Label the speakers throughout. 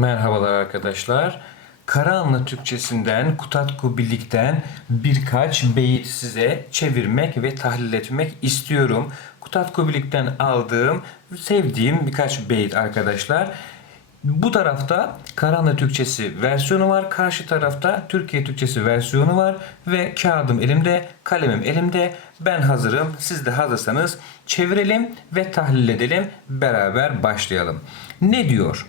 Speaker 1: Merhabalar arkadaşlar. Karahanlı Türkçesinden, Kutatku Birlik'ten birkaç beyit size çevirmek ve tahlil etmek istiyorum. Kutatku Birlik'ten aldığım, sevdiğim birkaç beyit arkadaşlar. Bu tarafta Karahanlı Türkçesi versiyonu var. Karşı tarafta Türkiye Türkçesi versiyonu var. Ve kağıdım elimde, kalemim elimde. Ben hazırım. Siz de hazırsanız çevirelim ve tahlil edelim. Beraber başlayalım. Ne diyor?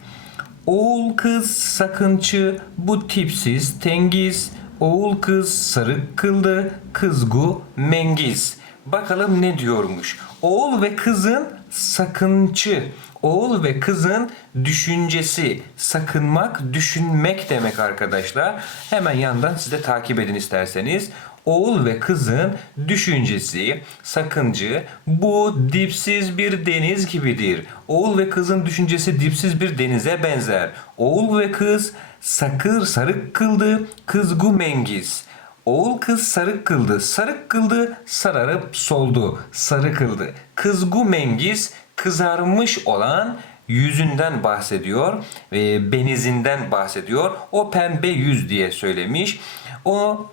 Speaker 1: Oğul kız sakınçı bu tipsiz tengiz. Oğul kız sarık kıldı kızgu mengiz. Bakalım ne diyormuş. Oğul ve kızın sakınçı. Oğul ve kızın düşüncesi. Sakınmak, düşünmek demek arkadaşlar. Hemen yandan siz de takip edin isterseniz. Oğul ve kızın düşüncesi, sakıncı, bu dipsiz bir deniz gibidir. Oğul ve kızın düşüncesi dipsiz bir denize benzer. Oğul ve kız sakır sarık kıldı, kızgu mengiz. Oğul kız sarık kıldı, sarık kıldı, sararıp soldu, sarı kıldı. Kızgu mengiz kızarmış olan yüzünden bahsediyor, e, benizinden bahsediyor. O pembe yüz diye söylemiş. O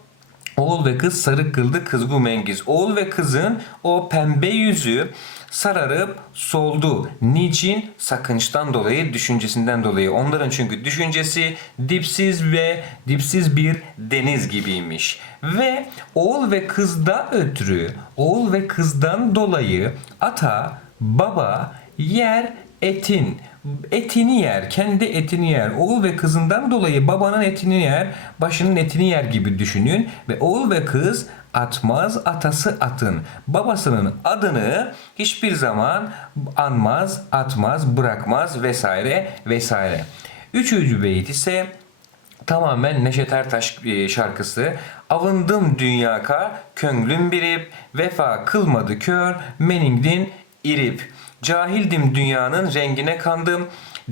Speaker 1: Oğul ve kız sarık kıldı kızgu mengiz. Oğul ve kızın o pembe yüzü sararıp soldu. Niçin? Sakınçtan dolayı, düşüncesinden dolayı. Onların çünkü düşüncesi dipsiz ve dipsiz bir deniz gibiymiş. Ve oğul ve kızda ötürü, oğul ve kızdan dolayı ata, baba yer etin etini yer, kendi etini yer. Oğul ve kızından dolayı babanın etini yer, başının etini yer gibi düşünün ve oğul ve kız atmaz, atası atın. Babasının adını hiçbir zaman anmaz, atmaz, bırakmaz vesaire vesaire. Üçüncü beyit ise tamamen Neşet Ertaş e, şarkısı. Avındım dünyaka, könlüm birip, vefa kılmadı kör, meningdin irip. Cahildim dünyanın rengine kandım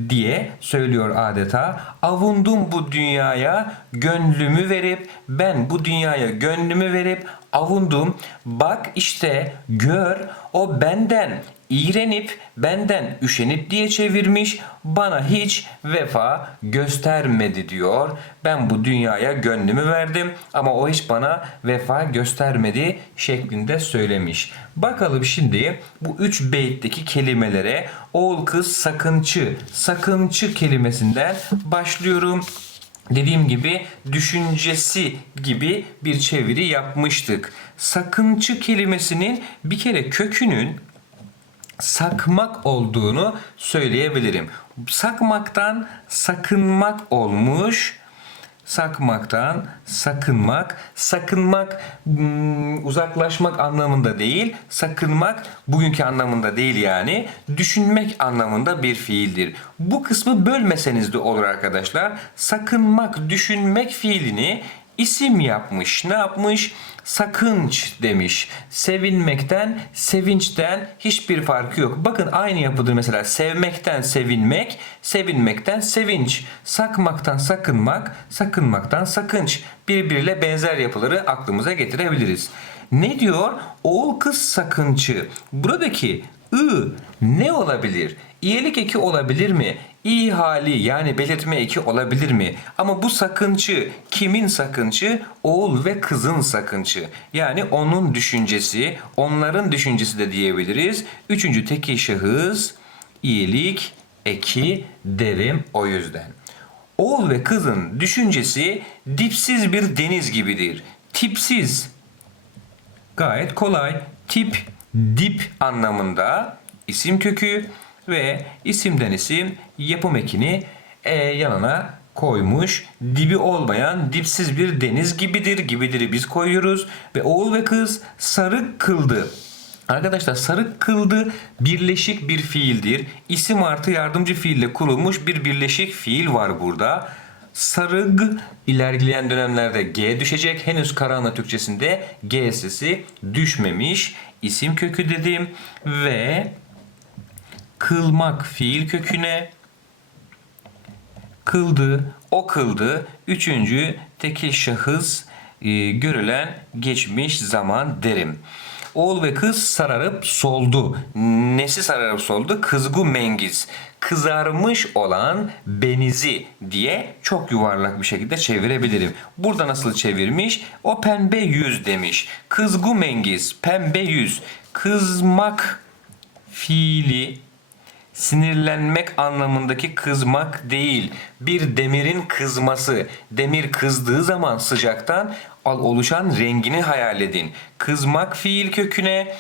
Speaker 1: diye söylüyor adeta. Avundum bu dünyaya gönlümü verip ben bu dünyaya gönlümü verip avundum. Bak işte gör o benden iğrenip benden üşenip diye çevirmiş bana hiç vefa göstermedi diyor. Ben bu dünyaya gönlümü verdim ama o hiç bana vefa göstermedi şeklinde söylemiş. Bakalım şimdi bu üç beytteki kelimelere oğul kız sakınçı, sakınçı kelimesinden başlıyorum. Dediğim gibi düşüncesi gibi bir çeviri yapmıştık. Sakınçı kelimesinin bir kere kökünün sakmak olduğunu söyleyebilirim. Sakmaktan sakınmak olmuş. Sakmaktan sakınmak, sakınmak hmm, uzaklaşmak anlamında değil, sakınmak bugünkü anlamında değil yani, düşünmek anlamında bir fiildir. Bu kısmı bölmeseniz de olur arkadaşlar. Sakınmak, düşünmek fiilini isim yapmış. Ne yapmış? Sakınç demiş. Sevinmekten, sevinçten hiçbir farkı yok. Bakın aynı yapıdır mesela. Sevmekten sevinmek, sevinmekten sevinç. Sakmaktan sakınmak, sakınmaktan sakınç. Birbiriyle benzer yapıları aklımıza getirebiliriz. Ne diyor? Oğul kız sakınçı. Buradaki ı ne olabilir? İyilik eki olabilir mi? İyi hali yani belirtme eki olabilir mi? Ama bu sakınçı kimin sakınçı? Oğul ve kızın sakınçı. Yani onun düşüncesi, onların düşüncesi de diyebiliriz. Üçüncü teki şahıs iyilik eki derim o yüzden. Oğul ve kızın düşüncesi dipsiz bir deniz gibidir. Tipsiz. Gayet kolay. Tip, dip anlamında isim kökü ve isimden isim yapım ekini e, yanına koymuş. Dibi olmayan dipsiz bir deniz gibidir. Gibidir'i biz koyuyoruz. Ve oğul ve kız sarık kıldı. Arkadaşlar sarık kıldı birleşik bir fiildir. İsim artı yardımcı fiille kurulmuş bir birleşik fiil var burada. Sarıg ilerleyen dönemlerde G düşecek. Henüz Karahanlı Türkçesinde G sesi düşmemiş. İsim kökü dedim ve kılmak fiil köküne kıldı, o kıldı. Üçüncü tekil şahıs e, görülen geçmiş zaman derim. Oğul ve kız sararıp soldu. Nesi sararıp soldu? Kızgu mengiz. Kızarmış olan benizi diye çok yuvarlak bir şekilde çevirebilirim. Burada nasıl çevirmiş? O pembe yüz demiş. Kızgu mengiz, pembe yüz. Kızmak fiili sinirlenmek anlamındaki kızmak değil. Bir demirin kızması. Demir kızdığı zaman sıcaktan oluşan rengini hayal edin. Kızmak fiil köküne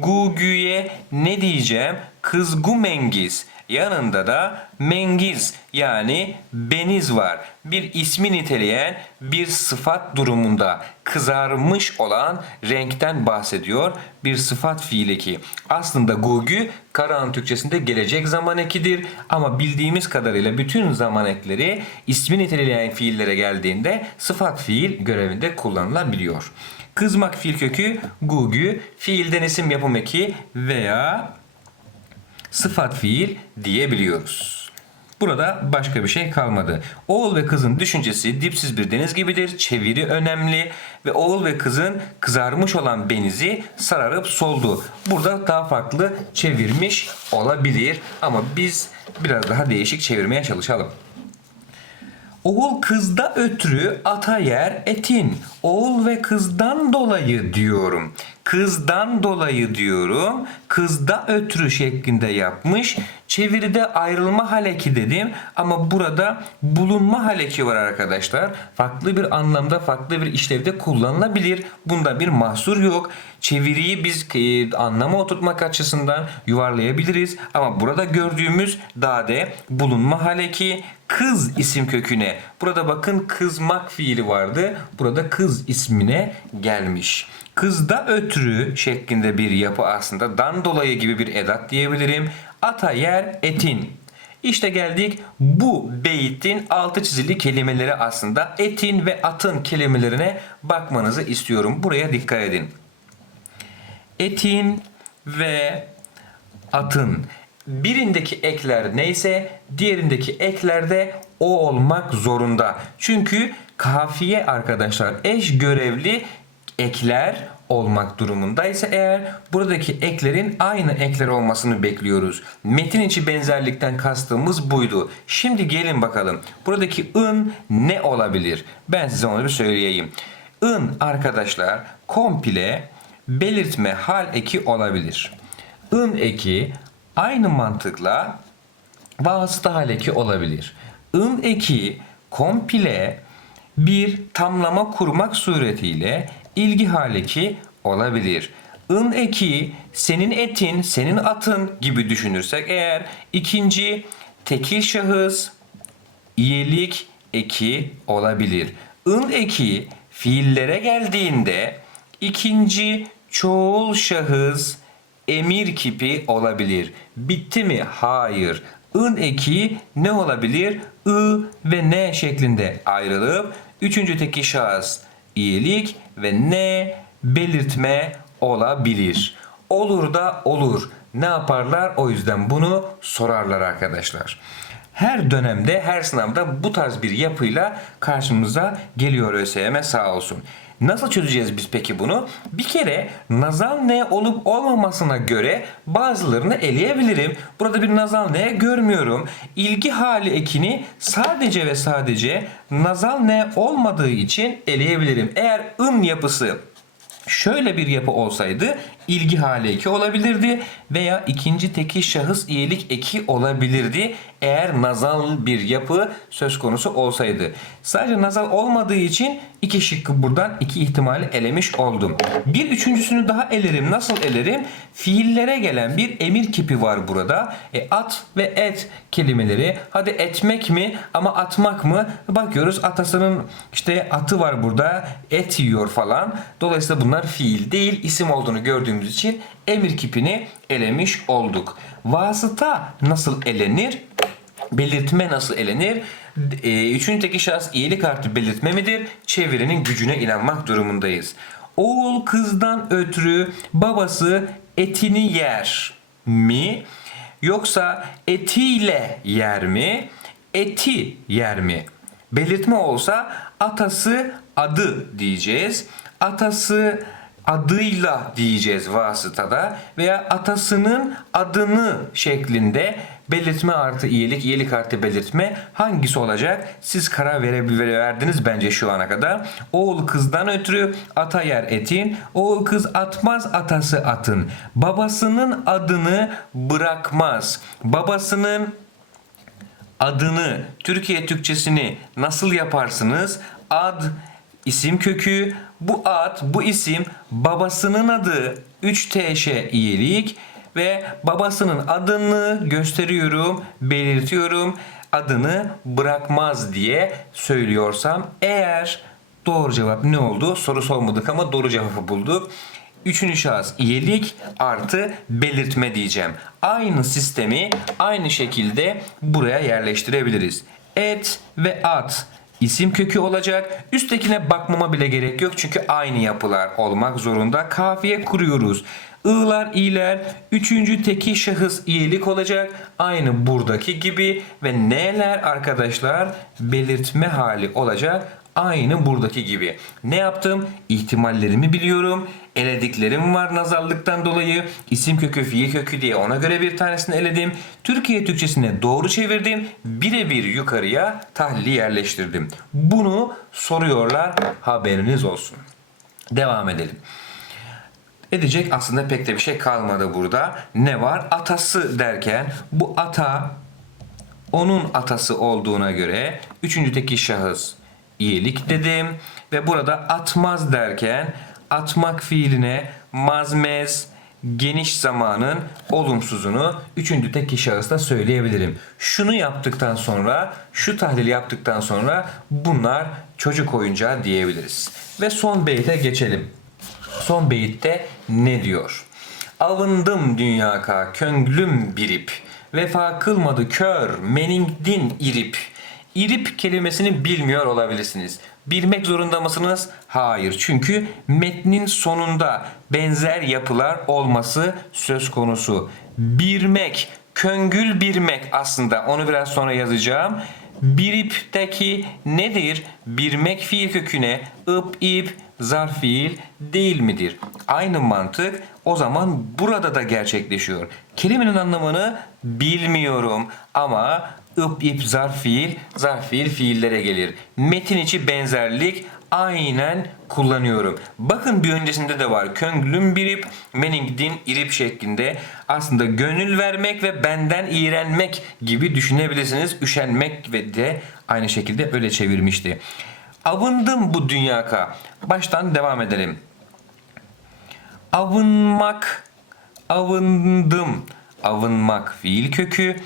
Speaker 1: gugüye ne diyeceğim? Kızgu mengiz. Yanında da mengiz yani beniz var. Bir ismi niteleyen bir sıfat durumunda kızarmış olan renkten bahsediyor. Bir sıfat fiil eki. Aslında gugü Karahan Türkçesinde gelecek zaman ekidir ama bildiğimiz kadarıyla bütün zaman ekleri ismi niteleyen fiillere geldiğinde sıfat fiil görevinde kullanılabiliyor. Kızmak fiil kökü gugü, fiilden isim yapım eki veya sıfat fiil diyebiliyoruz. Burada başka bir şey kalmadı. Oğul ve kızın düşüncesi dipsiz bir deniz gibidir. Çeviri önemli ve oğul ve kızın kızarmış olan benizi sararıp soldu. Burada daha farklı çevirmiş olabilir ama biz biraz daha değişik çevirmeye çalışalım. Oğul kızda ötrü ata yer etin. Oğul ve kızdan dolayı diyorum. Kızdan dolayı diyorum. Kızda ötrü şeklinde yapmış. Çeviride ayrılma haleki dedim ama burada bulunma haleki var arkadaşlar. Farklı bir anlamda, farklı bir işlevde kullanılabilir. Bunda bir mahsur yok. Çeviriyi biz e, anlama oturtmak açısından yuvarlayabiliriz. Ama burada gördüğümüz dade bulunma haleki kız isim köküne. Burada bakın kızmak fiili vardı. Burada kız ismine gelmiş. Kızda ötrü şeklinde bir yapı aslında dan dolayı gibi bir edat diyebilirim. Ata yer etin. İşte geldik bu beytin altı çizili kelimeleri aslında etin ve atın kelimelerine bakmanızı istiyorum. Buraya dikkat edin. Etin ve atın birindeki ekler neyse diğerindeki eklerde o olmak zorunda. Çünkü kafiye arkadaşlar eş görevli ekler olmak durumundaysa eğer buradaki eklerin aynı ekler olmasını bekliyoruz. Metin içi benzerlikten kastımız buydu. Şimdi gelin bakalım. Buradaki ın ne olabilir? Ben size onu bir söyleyeyim. ın arkadaşlar komple belirtme hal eki olabilir. ın eki aynı mantıkla vasıta hal eki olabilir. ın eki komple bir tamlama kurmak suretiyle ilgi hal eki olabilir. ın eki senin etin, senin atın gibi düşünürsek eğer ikinci tekil şahıs iyilik eki olabilir. ın eki fiillere geldiğinde ikinci çoğul şahıs emir kipi olabilir. Bitti mi? Hayır. ın eki ne olabilir? I ve ne şeklinde ayrılıp üçüncü tekil şahıs iyilik ve ne belirtme olabilir. Olur da olur. Ne yaparlar? O yüzden bunu sorarlar arkadaşlar. Her dönemde, her sınavda bu tarz bir yapıyla karşımıza geliyor ÖSYM sağ olsun. Nasıl çözeceğiz biz peki bunu? Bir kere nazal ne olup olmamasına göre bazılarını eleyebilirim. Burada bir nazal ne görmüyorum. İlgi hali ekini sadece ve sadece nazal ne olmadığı için eleyebilirim. Eğer ın yapısı Şöyle bir yapı olsaydı ilgi hali eki olabilirdi veya ikinci tekil şahıs iyilik eki olabilirdi eğer nazal bir yapı söz konusu olsaydı. Sadece nazal olmadığı için iki şıkkı buradan iki ihtimali elemiş oldum. Bir üçüncüsünü daha elerim. Nasıl elerim? Fiillere gelen bir emir kipi var burada. E, at ve et kelimeleri. Hadi etmek mi ama atmak mı? Bakıyoruz atasının işte atı var burada. Et yiyor falan. Dolayısıyla bunlar fiil değil isim olduğunu gördüğümüz için emir kipini elemiş olduk. Vasıta nasıl elenir? Belirtme nasıl elenir? E, üçüncü tekil şahıs iyilik artı belirtme midir? Çevirinin gücüne inanmak durumundayız. Oğul kızdan ötürü babası etini yer mi? Yoksa etiyle yer mi? Eti yer mi? Belirtme olsa atası adı diyeceğiz. Atası adıyla diyeceğiz vasıtada veya atasının adını şeklinde belirtme artı iyilik, iyilik artı belirtme hangisi olacak? Siz karar verebildiniz bence şu ana kadar. Oğul kızdan ötürü ata yer etin, oğul kız atmaz atası atın. Babasının adını bırakmaz. Babasının adını, Türkiye Türkçesini nasıl yaparsınız? Ad, isim kökü, bu ad, bu isim babasının adı 3TŞ iyilik ve babasının adını gösteriyorum, belirtiyorum. Adını bırakmaz diye söylüyorsam eğer doğru cevap ne oldu? Soru sormadık ama doğru cevabı bulduk. Üçüncü şahıs iyilik artı belirtme diyeceğim. Aynı sistemi aynı şekilde buraya yerleştirebiliriz. Et ve at isim kökü olacak. Üsttekine bakmama bile gerek yok çünkü aynı yapılar olmak zorunda. Kafiye kuruyoruz. I'lar, i'ler, üçüncü teki şahıs iyilik olacak. Aynı buradaki gibi ve neler arkadaşlar belirtme hali olacak. Aynı buradaki gibi. Ne yaptım? İhtimallerimi biliyorum. Elediklerim var nazarlıktan dolayı. İsim kökü, fiil kökü diye ona göre bir tanesini eledim. Türkiye Türkçesine doğru çevirdim. Birebir yukarıya tahlili yerleştirdim. Bunu soruyorlar. Haberiniz olsun. Devam edelim. Edecek aslında pek de bir şey kalmadı burada. Ne var? Atası derken bu ata onun atası olduğuna göre üçüncü tekil şahıs iyilik dedim ve burada atmaz derken atmak fiiline mazmez geniş zamanın olumsuzunu üçüncü tekil şahısta söyleyebilirim. Şunu yaptıktan sonra, şu tahlili yaptıktan sonra bunlar çocuk oyuncağı diyebiliriz. Ve son beyte geçelim. Son beyitte ne diyor? Avındım dünyaka, könglüm birip. Vefa kılmadı kör, meningdin irip. İrip kelimesini bilmiyor olabilirsiniz. Bilmek zorunda mısınız? Hayır. Çünkü metnin sonunda benzer yapılar olması söz konusu. Birmek, köngül birmek aslında onu biraz sonra yazacağım. Birip'teki nedir? Birmek fiil köküne ıp ip zarf fiil değil midir? Aynı mantık o zaman burada da gerçekleşiyor. Kelimenin anlamını bilmiyorum ama ıp ip zarf fiil zarf fiil fiillere gelir. Metin içi benzerlik aynen kullanıyorum. Bakın bir öncesinde de var. Könglüm birip, meningdin irip şeklinde. Aslında gönül vermek ve benden iğrenmek gibi düşünebilirsiniz. Üşenmek ve de aynı şekilde öyle çevirmişti. Avındım bu dünyaka. Baştan devam edelim. Avınmak, avındım. Avınmak fiil kökü.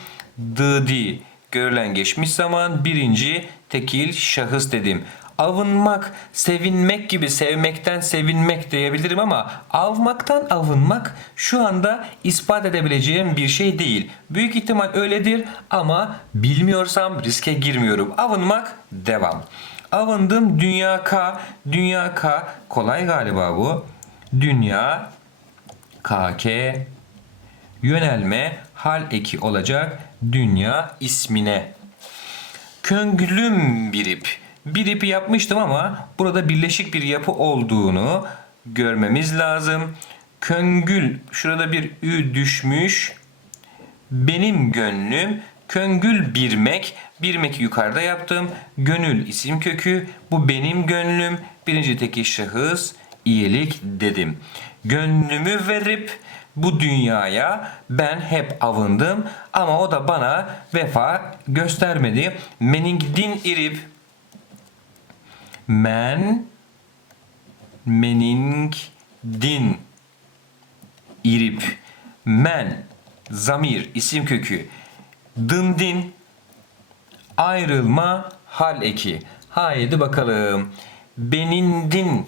Speaker 1: Dıdi görülen geçmiş zaman birinci tekil şahıs dedim. Avınmak, sevinmek gibi sevmekten sevinmek diyebilirim ama avmaktan avınmak şu anda ispat edebileceğim bir şey değil. Büyük ihtimal öyledir ama bilmiyorsam riske girmiyorum. Avınmak devam. Avındım dünya ka, dünya ka kolay galiba bu. Dünya KK yönelme hal eki olacak dünya ismine. Köngülüm birip. Biripi yapmıştım ama burada birleşik bir yapı olduğunu görmemiz lazım. Köngül şurada bir ü düşmüş. Benim gönlüm köngül birmek. Birmek yukarıda yaptım. Gönül isim kökü. Bu benim gönlüm. Birinci tekil şahıs iyilik dedim. Gönlümü verip bu dünyaya ben hep avındım ama o da bana vefa göstermedi. Meningdin irip men meningdin irip men zamir isim kökü dındin ayrılma hal eki. Haydi bakalım. Benindin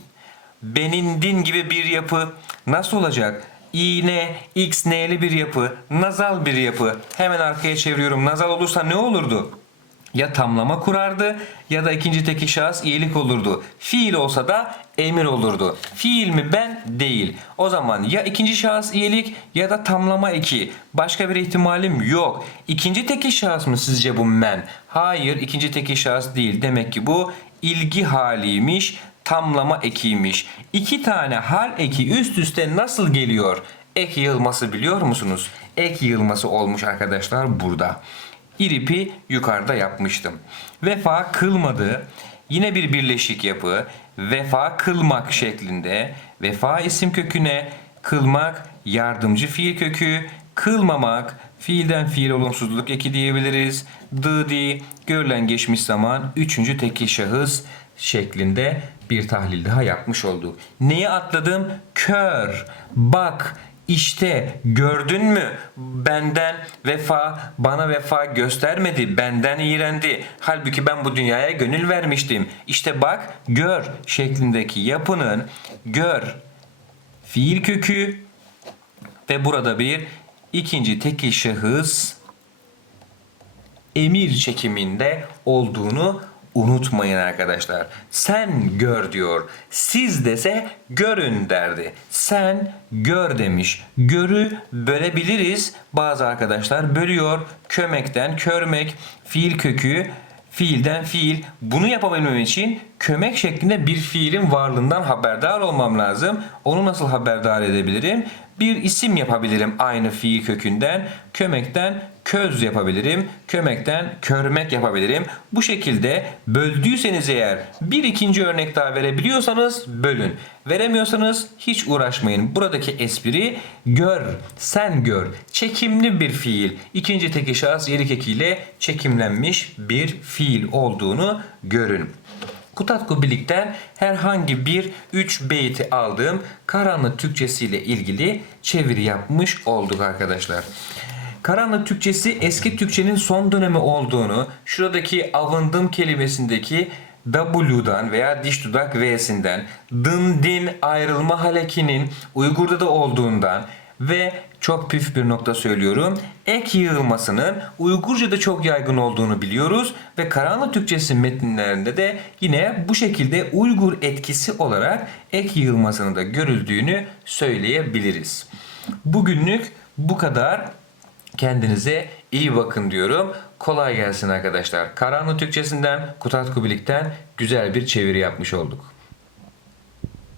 Speaker 1: benindin gibi bir yapı nasıl olacak? İğne, x n'li bir yapı, nazal bir yapı. Hemen arkaya çeviriyorum. Nazal olursa ne olurdu? Ya tamlama kurardı ya da ikinci teki şahıs iyilik olurdu. Fiil olsa da emir olurdu. Fiil mi ben? Değil. O zaman ya ikinci şahıs iyilik ya da tamlama eki. Başka bir ihtimalim yok. İkinci teki şahıs mı sizce bu men? Hayır ikinci teki şahıs değil. Demek ki bu ilgi haliymiş. Tamlama ekiymiş. İki tane hal eki üst üste nasıl geliyor? Ek yığılması biliyor musunuz? Ek yığılması olmuş arkadaşlar burada. İripi yukarıda yapmıştım. Vefa kılmadı. Yine bir birleşik yapı. Vefa kılmak şeklinde. Vefa isim köküne kılmak yardımcı fiil kökü. Kılmamak fiilden fiil olumsuzluk eki diyebiliriz. Dıdi görülen geçmiş zaman üçüncü tekil şahıs şeklinde bir tahlil daha yapmış olduk. Neyi atladım? Kör, bak, işte gördün mü benden vefa bana vefa göstermedi benden iğrendi. Halbuki ben bu dünyaya gönül vermiştim. İşte bak gör şeklindeki yapının gör fiil kökü ve burada bir ikinci tekil şahıs emir çekiminde olduğunu unutmayın arkadaşlar. Sen gör diyor. Siz dese görün derdi. Sen gör demiş. Görü bölebiliriz. Bazı arkadaşlar bölüyor. Kömekten körmek, fiil kökü, fiilden fiil. Bunu yapabilmem için kömek şeklinde bir fiilin varlığından haberdar olmam lazım. Onu nasıl haberdar edebilirim? Bir isim yapabilirim aynı fiil kökünden. Kömekten köz yapabilirim. Kömekten körmek yapabilirim. Bu şekilde böldüyseniz eğer bir ikinci örnek daha verebiliyorsanız bölün. Veremiyorsanız hiç uğraşmayın. Buradaki espri gör, sen gör. Çekimli bir fiil. İkinci teki şahıs yerik ekiyle çekimlenmiş bir fiil olduğunu görün. Kutatku Bilik'ten herhangi bir 3 beyti aldığım karanlık Türkçesiyle ilgili çeviri yapmış olduk arkadaşlar. Karanlık Türkçesi eski Türkçenin son dönemi olduğunu, şuradaki avındım kelimesindeki W'dan veya diş dudak V'sinden, dın din ayrılma halekinin Uygur'da da olduğundan ve çok püf bir nokta söylüyorum. Ek yığılmasının Uygurca'da çok yaygın olduğunu biliyoruz ve Karanlık Türkçesi metinlerinde de yine bu şekilde Uygur etkisi olarak ek yığılmasının da görüldüğünü söyleyebiliriz. Bugünlük bu kadar. Kendinize iyi bakın diyorum. Kolay gelsin arkadaşlar. Karanlık Türkçesinden, Kutat Kubilik'ten güzel bir çeviri yapmış olduk.